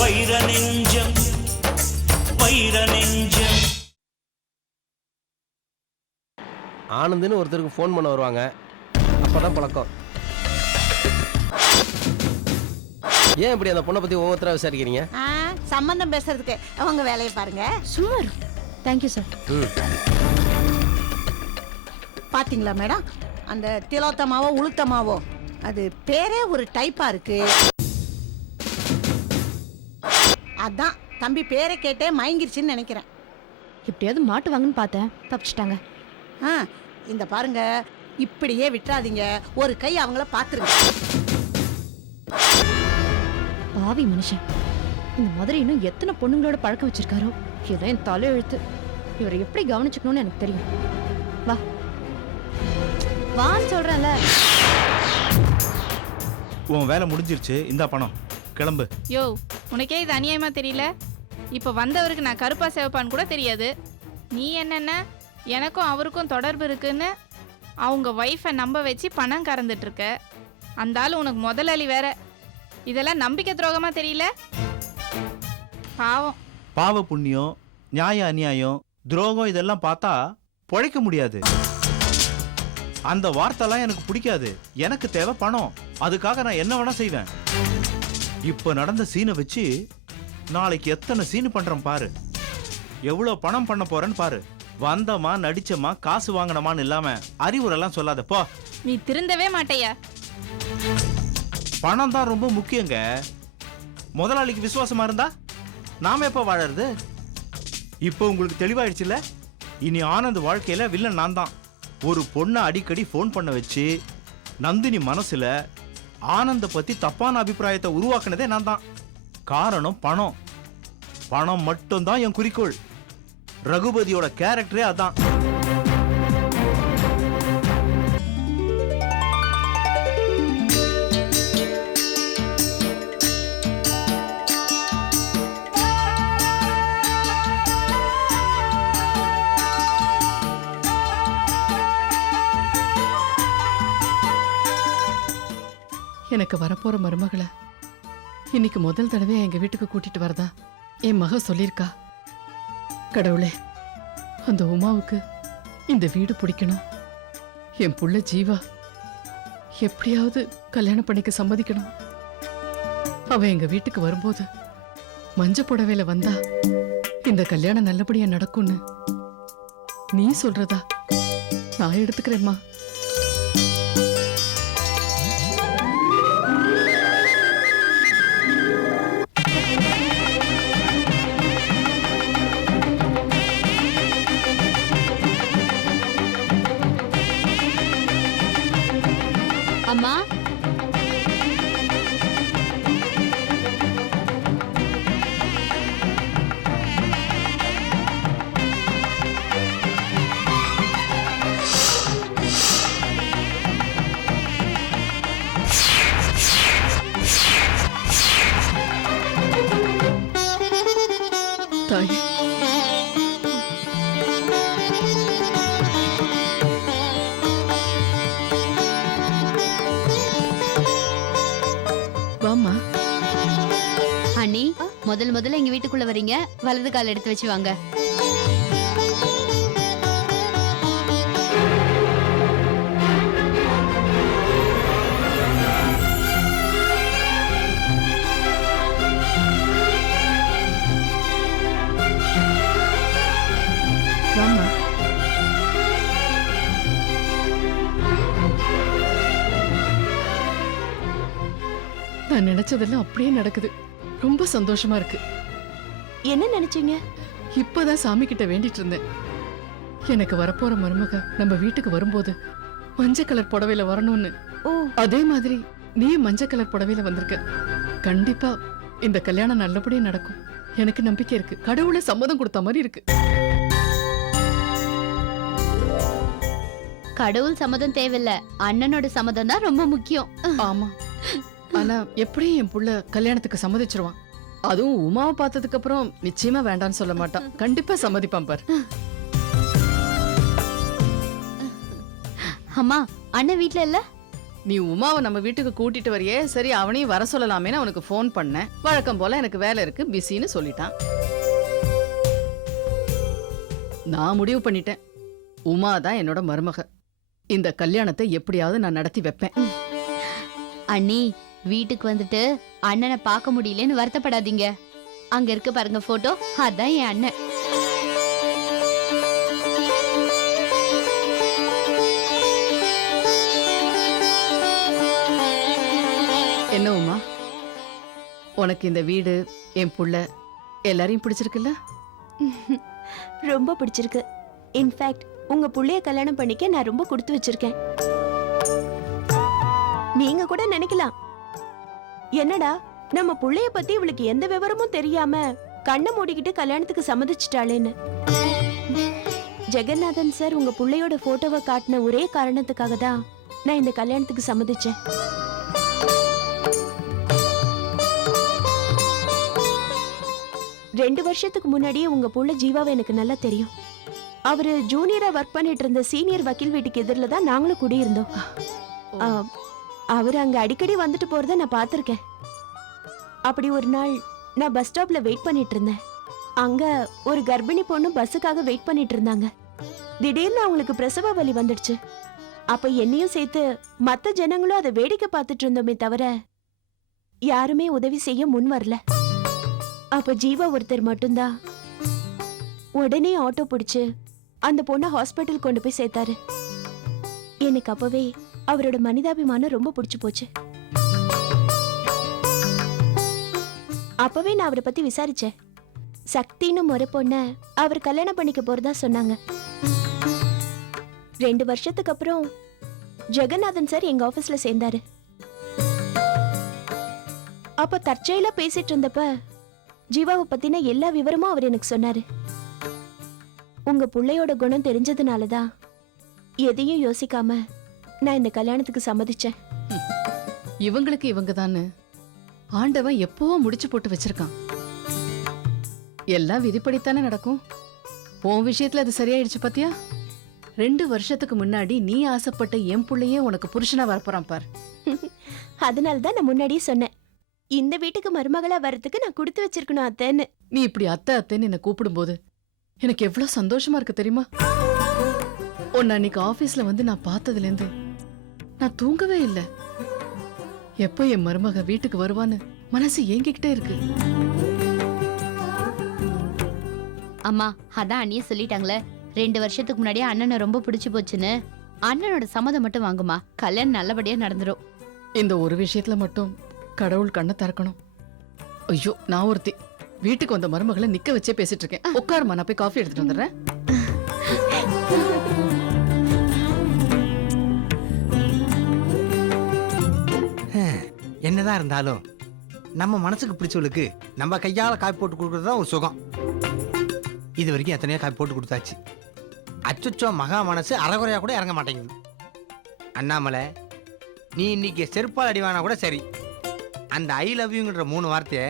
வைர நெஞ்சம் வைர நெஞ்சம். ஆனந்துன்னு ஒருத்தருக்கு ஃபோன் பண்ண வருவாங்க, அப்பதான் பழக்கம். ஏன் இப்படி அந்த பொண்ணை பத்தி ஒவ்வொருத்தரா விசாரிக்கிறீங்க? சம்பந்தம் பேசுறதுக்கு அவங்க வேலையை பாருங்க. சுமார். Thank you sir. பாத்தீங்களா மேடம், அந்த திலோத்தமாவோ உளுத்தமாவோ அது பேரே ஒரு டைப்பா இருக்கு. அதான் தம்பி பேரை கேட்டே மயங்கிருச்சுன்னு நினைக்கிறேன். எப்படியாவது மாட்டுவாங்கன்னு பார்த்தேன், தப்பிச்சிட்டாங்க. இந்த பாருங்க, இப்படியே விட்டுறாதீங்க, ஒரு கை அவங்கள பாத்துருங்க. பாவி மனுஷன், இந்த மாதிரி இன்னும் எத்தனை பொண்ணுங்களோட பழக்கம் வச்சிருக்காரோ. இதான் என் தலை எழுத்து. இவரை எப்படி கவனிச்சுக்கணும்னு எனக்கு தெரியும். வா வான்னு சொல்றேன்ல. உன் வேலை முடிஞ்சிருச்சு, இந்த பணம் கிளம்பு. யோ, உனக்கே இது அநியாயமா தெரியல? இப்போ வந்தவருக்கு நான் கருப்பா சேவப்பான்னு கூட தெரியாது. நீ என்னென்ன எனக்கும் அவருக்கும் தொடர்பு இருக்குன்னு அவங்க ஒய்ஃபை நம்ப வச்சு பணம் கறந்துட்டு இருக்க. அந்த ஆள் உனக்கு முதலாளி வேற. இதெல்லாம் நம்பிக்கை துரோகமா தெரியல? பாவம். பாவ புண்ணியம், நியாய அநியாயம், துரோகம் இதெல்லாம் பார்த்தா பொழைக்க முடியாது. அந்த வார்த்தைலாம் எனக்கு பிடிக்காது. எனக்கு தேவை பணம். அதுக்காக நான் என்ன வேணா செய்வேன். இப்ப நடந்த சீனை வச்சு நாளைக்கு எத்தனை சீனு பண்றேன் பாரு. எவ்வளவு பணம் பண்ண போறேன்னு பாரு. வந்தமா நடிச்சமா காசு வாங்கினமான்னு இல்லாம அறிவுரெல்லாம் சொல்லாத போ. நீ திருந்தவே மாட்டையா? பணம் தான் ரொம்ப முக்கியங்க. முதலாளிக்கு விசுவாசமா இருந்தா நாம எப்ப வாழறது? இப்போ உங்களுக்கு தெளிவாயிடுச்சுல. இனி ஆனந்த் வாழ்க்கையில வில்லன் நான் தான். ஒரு பொண்ணை அடிக்கடி போன் பண்ண வச்சு நந்தினி மனசுல ஆனந்த பத்தி தப்பான அபிப்பிராயத்தை உருவாக்குனதே நான் தான். காரணம் பணம். பணம் மட்டும்தான் என் குறிக்கோள். ரகுபதியோட கேரக்டரே அதான். எனக்கு வரப்போற மருமகளை இன்னைக்கு முதல் தடவையா எங்க வீட்டுக்கு கூட்டிட்டு வரதா என் மக சொல்லியிருக்கா. கடவுளே, அந்த உமாவுக்கு இந்த வீடு பிடிக்கணும். என் புள்ள ஜீவா எப்படியாவது கல்யாணம் பண்ணிக்க சம்மதிக்கணும். அவ எங்க வீட்டுக்கு வரும்போது மஞ்ச புடவையில வந்தா இந்த கல்யாணம் நல்லபடியா நடக்கும்னு நீ சொல்றதா நான் எடுத்துக்கிறேம்மா. அம்மா, தாய், வாம்மா. அண்ணி, முதல்ல எங்க வீட்டுக்குள்ள வரீங்க, வலது கால் எடுத்து வச்சு வாங்க. வாம்மா. நான் நினைச்சதெல்லாம் அப்படியே நடக்குது. ரொம்ப சந்தோஷமா இருக்கு. என்ன நினைச்சீங்க? இப்பதான் சாமி கிட்ட வேண்டிட்டு இருந்தேன். எனக்கு வரப்போற மருமக நம்ம வீட்டுக்கு வரும்போது மஞ்சள் கலர் புடவையில வரணும்னு. அதே மாதிரி நீ மஞ்சள் கலர் புடவையில வந்திருக்க. கண்டிப்பா இந்த கல்யாணம் நல்லபடியா நடக்கும். எனக்கு நம்பிக்கை இருக்கு. கடவுளே சம்மதம் கொடுத்த மாதிரி இருக்கு. கடவுள் சம்மதம் தேவையில்ல, அண்ணனோட சம்மதம் தான் ரொம்ப முக்கியம். ஆமா, ஆனா எப்படியும் என் புள்ள கல்யாணத்துக்கு சம்மதிச்சிருவான். அதுவும் உமாவை பார்த்ததுக்கு அப்புறம் நிச்சயமா வேண்டான்னு சொல்ல மாட்டான். கண்டிப்பா சம்மதிப்பான் பார். அம்மா அண்ணன் வீட்ல இல்ல? நீ உமாவை நம்ம வீட்டுக்கு கூட்டிட்டு வரியே, சரி அவனையும் வர சொல்லலாமேன்னு அவனுக்கு ஃபோன் பண்ணேன். வழக்கம் போல எனக்கு வேலை இருக்கு, பிஸின்னு சொல்லிட்டான். நான் முடிவு பண்ணிட்டேன், உமா தான் என்னோட மருமக. இந்த கல்யாணத்தை எப்படியாவது நான் நடத்தி வைப்பேன். அண்ணி வீட்டுக்கு வந்துட்டு அண்ணனை பார்க்க முடியலன்னு வருத்தப்படாதீங்க. அங்க இருக்கு பாருங்க போட்டோ, அதான் என் அண்ணன். என்ன உமா, உனக்கு இந்த வீடு, என் புள்ள எல்லாரையும் பிடிச்சிருக்குல்ல? ரொம்ப பிடிச்சிருக்கு. இன்ஃபேக்ட் உங்க புள்ளைய கல்யாணம் பண்ணிக்க நான் ரொம்ப கொடுத்து வச்சிருக்கேன். நீங்க கூட நினைக்கலாம், என்னடா நம்ம புள்ளைய பத்தி இவளுக்கு எந்த விவரமும் தெரியாம கண்ணை மூடிக்கிட்டு கல்யாணத்துக்கு சம்மதிச்சிட்டாளேன்னு. ஜெகநாதன் சார் உங்க புள்ளையோட போட்டோவை காட்டின ஒரே காரணத்துக்காக தான் நான் இந்த கல்யாணத்துக்கு சம்மதிச்சேன். ரெண்டு வருஷத்துக்கு முன்னாடியே உங்க புள்ள ஜீவாவை எனக்கு நல்லா தெரியும். அவரு ஜூனியரா ஒர்க் பண்ணிட்டு இருந்த சீனியர் வக்கீல் வீட்டுக்கு எதிரில தான் நாங்களும் குடியிருந்தோம். அவர் அங்க அடிக்கடி வந்துட்டு போறத நான் பார்த்திருக்கேன். அப்படி ஒரு நாள் நான் பஸ் ஸ்டாப்ல வெயிட் பண்ணிட்டு இருந்தேன். அங்க ஒரு கர்ப்பிணி பொண்ணு பஸ்ஸுக்காக வெயிட் பண்ணிட்டு இருந்தாங்க. திடீர்னு அவங்களுக்கு பிரசவ வலி வந்துடுச்சு. அப்ப என்னையும் சேர்த்து மத்த ஜனங்களும் அதை வேடிக்கை பார்த்துட்டு இருந்தோமே தவிர யாருமே உதவி செய்ய முன் வரல. அப்ப ஜீவா ஒருத்தர் மட்டும்தான் உடனே ஆட்டோ பிடிச்சு அந்த பொண்ணை ஹாஸ்பிட்டல் கொண்டு போய் சேர்த்தாரு. எனக்கு அப்பவே அவரோட மனிதாபிமானம் ரொம்ப பிடிச்சு போச்சு. அப்பவே நான் அவரை பத்தி விசாரிச்சேன். சக்தின்னு முறை பொண்ண அவர் கல்யாணம் பண்ணிக்க போறதா சொன்னாங்க. 2 வருஷத்துக்கு அப்புறம் ஜெகநாதன் சார் எங்க ஆபீஸ்ல சேர்ந்தாரு. அப்ப தற்செயலா பேசிட்டு இருந்தப்ப ஜீவாவை பத்தின எல்லா விவரமும் அவர் எனக்கு சொன்னாரு. உங்க புள்ளையோட குணம் தெரிஞ்சதுனாலதான் எதையும் யோசிக்காம நான் இந்த கல்யாணத்துக்கு சம்மதிச்சேன். இவங்களுக்கு இவங்க தானே ஆண்டவன் எப்பவோ முடிச்சு போட்டு வச்சிருக்கான். எல்லாம் விதிப்படித்தானே நடக்கும். உன் விஷயத்துல அது சரியாயிடுச்சு பாத்தியா? 2 வருஷத்துக்கு முன்னாடி நீ ஆசைப்பட்ட என் புள்ளையே உனக்கு புருஷனா வரப்போறான் பார். அதனாலதான் நான் முன்னாடியே சொன்னேன், இந்த வீட்டுக்கு மருமகளா வர்றதுக்கு நான் கொடுத்து வச்சிருக்கணும் அத்தைன்னு. நீ இப்படி அத்தை அத்தைன்னு என்ன கூப்பிடும்போது எனக்கு எவ்வளவு சந்தோஷமா இருக்கு தெரியுமா? உன்னை அன்னைக்கு ஆபீஸ்ல வந்து நான் பார்த்ததுல இருந்து நான் தூங்கவே இல்லை. எப்போ என் மருமக வீட்டுக்கு வருவான்னு மனசு ஏங்கிக்கிட்டே இருக்கு. அம்மா அதான் அண்ணியே சொல்லிட்டாங்களே, 2 வருஷத்துக்கு முன்னாடியே அண்ணனை ரொம்ப பிடிச்சு போச்சுன்னு. அண்ணனோட சம்மதம் மட்டும் வாங்குமா, கல்யாணம் நல்லபடியா நடந்துரும். இந்த ஒரு விஷயத்துல மட்டும் கடவுள் கண்ணை திறக்கணும். ஐயோ, நான் ஒருத்தி வீட்டுக்கு வந்த மருமகளை நிக்க வச்சே பேசிட்டு இருக்கேன். உட்காருமா, நான் போய் காஃபி எடுத்துட்டு வந்துடுறேன். என்னதான் இருந்தாலும் நம்ம மனசுக்கு பிடிச்சவளுக்கு நம்ம கையால காப்பி போட்டு கொடுக்கறது தான் ஒரு சுகம். இது வரைக்கும் எத்தனையோ காப்பி போட்டு கொடுத்தாச்சு. அச்சோ, மகா மனசு அறகுறையா கூட இறங்க மாட்டேங்குது. அண்ணாமலை, நீ இன்னைக்கு செருப்பால் அடிவானா கூட சரி, அந்த ஐ லவ் யூங்கிற 3 வார்த்தையை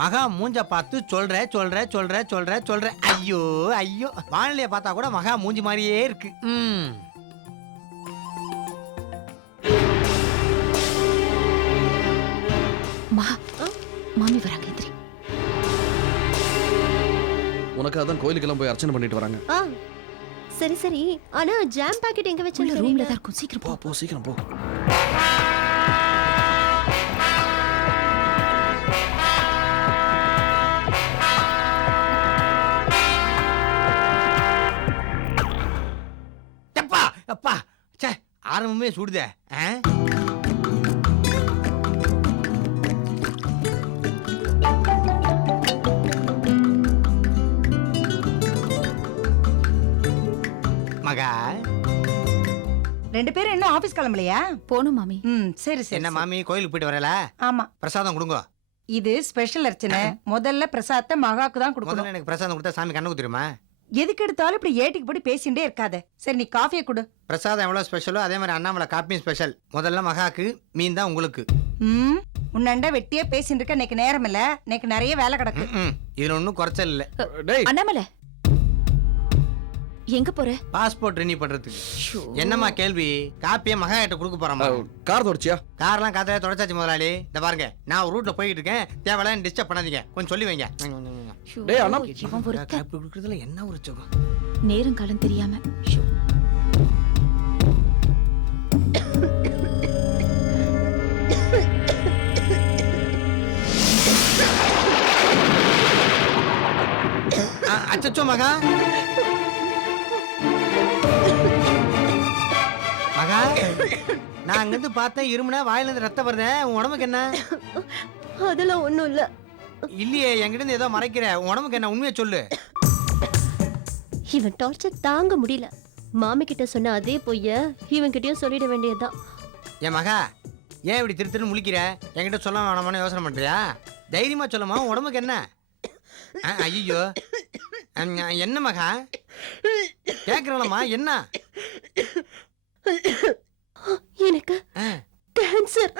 மகா மூஞ்ச பார்த்து சொல்ற சொல்ற சொல்ற சொல்ற சொல்ற. ஐயோ ஐயோ, வானிலையை பார்த்தா கூட மகா மூஞ்சி மாதிரியே இருக்கு. மாமி வராங்க, எதிரி. உனக்காக தான் கோயிலுக்கெல்லாம் போய் அர்ச்சனை பண்ணிட்டு வராங்க. சரி சரி, ஆனா ஜாம் பாக்கெட் எங்க வச்சு? ரூம்ல தான் இருக்கும், சீக்கிரம் போ. போ சீக்கிரம் போ. அப்பா அப்பா, சே, ஆரம்பமே சுடுதே. மகா, 2 பேரும் இன்னும் ஆபீஸ் கிளம்பலையா? போணும் மாமி. சரி சரி. என்ன மாமி, கோயிலுக்கு போயிட்டு வரல? ஆமா, பிரசாதம் கொடுங்க. இது ஸ்பெஷல் அர்ச்சனை. முதல்ல பிரசாதத்தை மகாக்கு தான் கொடுக்கணும். முதல்ல எனக்கு பிரசாதம் கொடுத்தா சாமி கண்ணு குத்திருமா? எதுக்கு எடுத்தாலும் இப்படி ஏட்டிக்கு போட்டு பேசிட்டே இருக்காத. சரி, நீ காஃபியை கொடு. பிரசாதம் எவ்வளவு ஸ்பெஷலோ அதே மாதிரி அண்ணாமலை காப்பியும் ஸ்பெஷல். முதல்ல மகாக்கு, மீன் தான் உங்களுக்கு. உன்னண்ட வெட்டியே பேசிட்டு இருக்க. இன்னைக்கு நேரம் இல்ல, இன்னைக்கு நிறைய வேலை கிடக்கு. இதுல ஒன்றும் குறைச்சல் இல்லை. டேய், அண்ணாமலை, எங்க போற? பாஸ்போர்ட் ரெனியூ பண்றதுக்கு. என்னம்மா கேள்வி? காப்பியை மகா கிட்ட கொடுக்க போறோமா? கார் தொடச்சியா? கார்லாம் காத்தால தொடச்சாச்சு முதலாளி. இந்த பாருங்க, நான் ஒரு ரூட்ல போயிட்டு இருக்கேன், தேவையில்ல டிஸ்டர்ப் பண்ணாதீங்க, கொஞ்சம் சொல்லி வைங்க. டேய் அண்ணா, இவன் ஒரு காப்பி கொடுக்கறதுல என்ன ஒரு சுகம். நேரம் காலம் தெரியாம. அச்சச்சோ மகா, மகா நான் அங்கிருந்து பார்த்தேன், இருமுனா வாயில இருந்து ரத்தம் வருதே, உன் உடம்புக்கு என்ன? அதெல்லாம் ஒண்ணும் இல்ல. இல்லையே, என்கிட்ட இருந்து ஏதோ மறைக்கிற, உன் உடம்புக்கு என்ன, உண்மையை சொல்லு. இவன் டார்ச்சர் தாங்க முடியல. மாமி கிட்ட சொன்ன அதே பொய்ய இவன் கிட்டயும் சொல்லிட வேண்டியதுதான். என் மகா, ஏன் இப்படி திரு திருன்னு முழிக்கிற? என்கிட்ட சொல்ல வேணாமான்னு யோசனை பண்றியா? தைரியமா சொல்லுமா, உன் உடம்புக்கு என்ன? ஐயோ, என்ன மகா கேக்குறலமா, என்ன? எனக்கு cancer.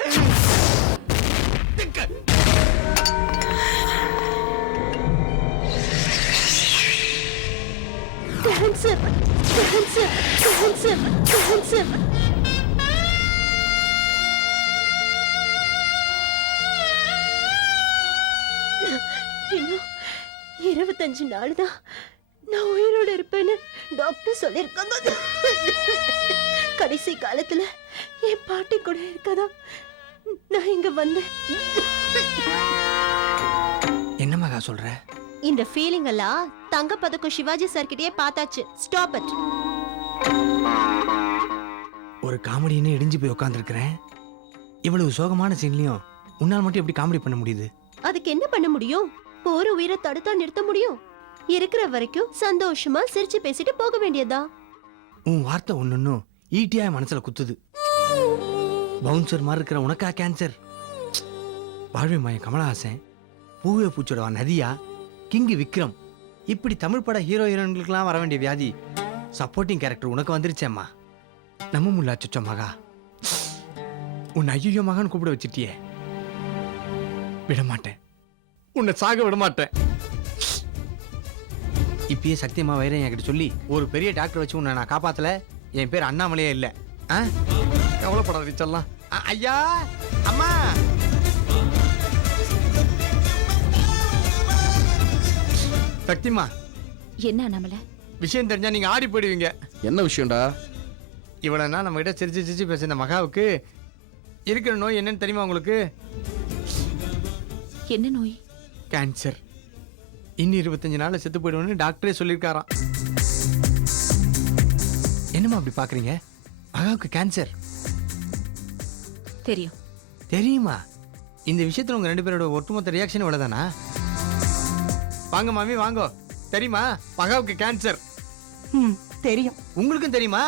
Cancer, cancer, cancer, cancer. இன்னும் 25 நாள் தான் நான் உயிரோட இருப்பேன்னு டாக்டர் சொல்லியிருக்காங்க. கடைசி காலத்துல என் பாட்டி கூட இருக்கதா நான் இங்க வந்தேன். என்ன மகா சொல்ற? இந்த ஃபீலிங் எல்லாம் தங்க பதக்கம் சிவாஜி சார் கிட்டயே பார்த்தாச்சு. Stop it. ஒரு காமெடின்னு இடிஞ்சு போய் உட்காந்துருக்கிறேன். இவ்வளவு சோகமான சீன்லயும் உன்னால் மட்டும் எப்படி காமெடி பண்ண முடியுது? அதுக்கு என்ன பண்ண முடியும்? போற உயிரை தடுத்தா நிறுத்த முடியும்? இருக்கிற வரைக்கும் சந்தோஷமா சிரிச்சு பேசிட்டு போக வேண்டியதா. உன் வார்த்தை ஒன்னொன்னும் ஈட்டியா மனசுல குத்துது. பவுன்சர் மாதிரி இருக்கிற உனக்கா கேன்சர்? வாழ்வை மாய கமலஹாசன், பூவே பூச்சோடவா நதியா, கிங்கு விக்ரம், இப்படி தமிழ் பட ஹீரோ ஹீரோயின்களுக்கெல்லாம் வர வேண்டிய வியாதி சப்போர்ட்டிங் கேரக்டர் உனக்கு வந்துருச்சேம்மா. நம்ம முல்லாச்சோ மகா, உன்னை ஐயோ மகான்னு கூப்பிட வச்சிட்டியே. விடமாட்டேன், உன்னை சாக விட மாட்டேன். இப்பயே சத்தியமா வைரன் என்கிட்ட சொல்லி ஒரு பெரிய டாக்டர் வச்சு உன்னை நான் காப்பாத்தல, என் பேர் அண்ணாமலையே இல்லை. கவலைப்படாத சொல்லலாம். ஐயா, அம்மா, சக்திமா, என்ன நம்மள விஷயம் தெரிஞ்சா நீங்க ஆடி போயிடுவீங்க. என்ன விஷயம்டா? இவ்வளவு நாள் நம்ம கிட்ட சிரிச்சு சிரிச்சு பேச இந்த மகாவுக்கு இருக்கிற நோய் என்னன்னு தெரியுமா உங்களுக்கு? என்ன நோய்? கேன்சர். இன்னும் 25 நாள்ல செத்து போயிடுவோன்னு டாக்டரே சொல்லியிருக்காராம். என்னம்மா அப்படி பாக்குறீங்க? மகாவுக்கு கேன்சர் தெரியும். தெரியுமா? இந்த விஷயத்துல உங்க 2 பேரோட ஒட்டுமொத்த ரியாக்ஷன் இவ்வளவுதானா? வாங்க மாமி வாங்க. தெரியுமா மகாவுக்கு கேன்சர்? தெரியும். உங்களுக்கும் தெரியுமா?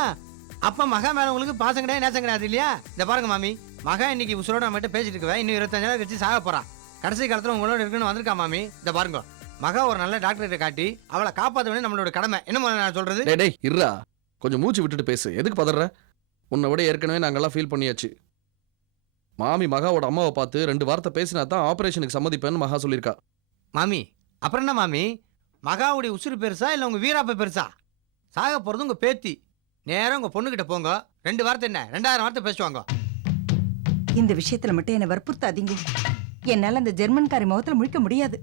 அப்ப மகா மேல உங்களுக்கு பாசம் கிடையாது, நேசம் கிடையாது இல்லையா? இந்த பாருங்க மாமி, மகா இன்னைக்கு உசுரோட நம்மகிட்ட பேசிட்டு இருக்கவ இன்னும் 25 நாள் கழிச்சு சாக போறான். கடைசி காலத்துல உங்களோட இருக்குன்னு வந்திருக்கா மாமி. இந்த பாருங்க, மகா ஒரு நல்ல டாக்டர்கிட்ட காட்டி அவளை காப்பாற்ற வேண்டிய நம்மளோட கடமை. என்ன நான் சொல்றது? டேய் இருடா, கொஞ்சம் மூச்சு விட்டுட்டு பேசு. எதுக்கு பதற? உன்னை விட ஏற்கனவே நாங்கெல்லாம் ஃபீல் பண்ணியாச்சு. மாமி மகாவோட அம்மாவை பார்த்து 2 வார்த்தை பேசினா தான் ஆபரேஷனுக்கு சம்மதிப்பேன்னு மகா சொல்லியிருக்கா. மாமி அப்புறம் என்ன மாமி, மகாவுடைய உசுறு பெருசா இல்ல உங்க வீராப்ப பெருசா? சாக போறது உங்க பேத்தி. நேரம் உங்க பொண்ணுகிட்ட போங்க, 2 வார்த்தை என்ன 2000 வார்த்தை பேசுவாங்க. இந்த விஷயத்துல மட்டும் என்ன வற்புறுத்தாதீங்க. என்னால அந்த ஜெர்மன்காரி முகத்துல முழிக்க முடியாது.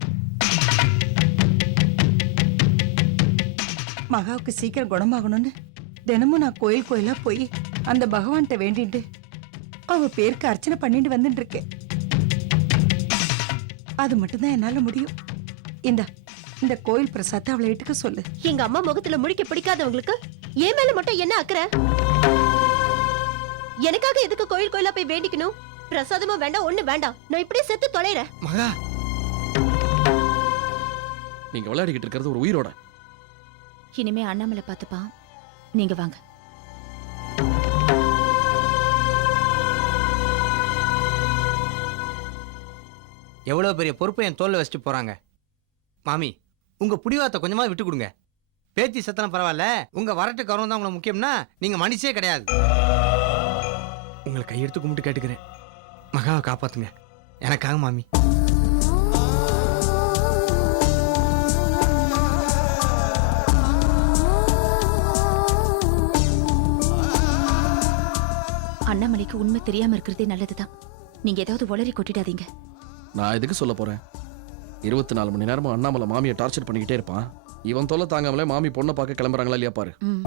மகாவுக்கு சீக்கிரம் குணமாகணும்னு தினமும் நான் கோயில் கோயிலா போய் அந்த பகவான்கிட்ட வேண்டிட்டு அவ பேருக்கு அர்ச்சனை பண்ணிட்டு வந்துட்டு இருக்கேன். அது மட்டும்தான் என்னால முடியும். இந்த கோயில் பிரசாத்தை அவளை எடுக்க சொல்லு. எங்க அம்மா முகத்துல முழிக்க பிடிக்காதவங்களுக்கு ஏன் மேல மட்டும் என்ன அக்கறை? எனக்காக எதுக்கு கோயில் கோயிலா போய் வேண்டிக்கணும்? பிரசாதமும் வேண்டாம், ஒண்ணு வேண்டாம். நான் இப்படியே செத்து தொலைறேன். மகா, நீங்க விளையாடிக்கிட்டு இருக்கிறது ஒரு உயிரோட. இனிமே அண்ணாமலை பார்த்துப்பா. நீங்க வாங்க. எவ்வளவு பெரிய பொறுப்பை என் தோல்ல வச்சுட்டு போறாங்க. மாமி, உங்க புடிவாத்தை கொஞ்சமா விட்டு கொடுங்க. பேத்தி சத்தனம் பரவாயில்ல, உங்க வரட்டு கௌரவம் தான் உங்களுக்கு முக்கியம்னா நீங்க மனுஷே கிடையாது. உங்களை கையெடுத்து கும்பிட்டு கேட்டுக்கிறேன், மகாவை காப்பாத்துங்க எனக்காக மாமி. அண்ணாமலைக்கு உண்மை தெரியாம இருக்கிறதே நல்லதுதான். நீங்க ஏதாவது உளறி கொட்டிடாதீங்க. நான் எதுக்கு சொல்ல போறேன்? 24 மணி நேரமும் அண்ணாமலை மாமியை டார்ச்சர் பண்ணிக்கிட்டே இருப்பான். இவன் தொல்லை தாங்காமலே மாமி பொண்ணை பார்க்க கிளம்புறாங்களா இல்லையா பாரு. ம்.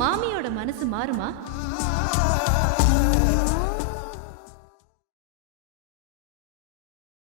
மாமியோட மனசு மாறுமா?